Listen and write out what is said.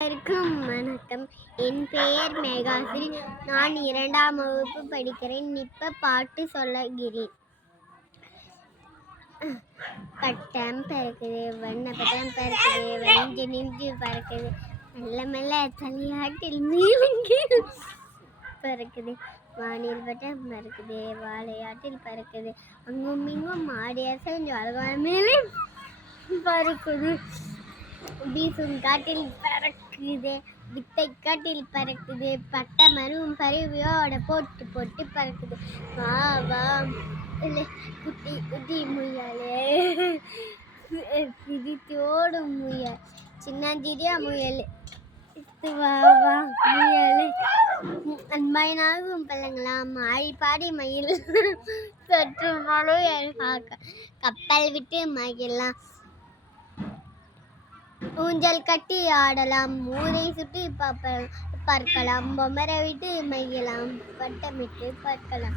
அனைவருக்கும் வணக்கம். என் பெயர் மேகாசில். நான் 2ஆம் வகுப்பு படிக்கிறேன். இப்ப பாட்டு சொல்லுகிறேன். பட்டம் பறக்குது, வண்ண பட்டம் பறக்குது, வளைஞ்சு நின்று பறக்குது, மெல்ல மெல்ல தலையாட்டில் மீளுங்கில் பறக்குது, வானில் பட்டம் பறக்குது, வாழையாட்டில் பறக்குது, அங்கும் இங்கும் ஆடிய செஞ்சு மேலே பறக்குது, வீசும் காட்டில் பறக்குது, வித்தை காட்டில் பறக்குது, பட்ட மரும் பருவியோட போட்டு போட்டு பறக்குது, வா வா குட்டி குட்டி முயலே, சிரித்தோடும் முயல், சின்னஞ்சிறிய முயல், வா வா முயலே, அன்பாயினாகும் பழங்களாம், ஆடி பாடி மயில், சற்று மழை கப்பல் விட்டு மகிழலாம், ஊஞ்சல் கட்டி ஆடலாம், மூளை சுற்றி பார்க்கலாம், பொம்மரை விட்டு மகிழலாம், பட்டமிட்டு பார்க்கலாம்.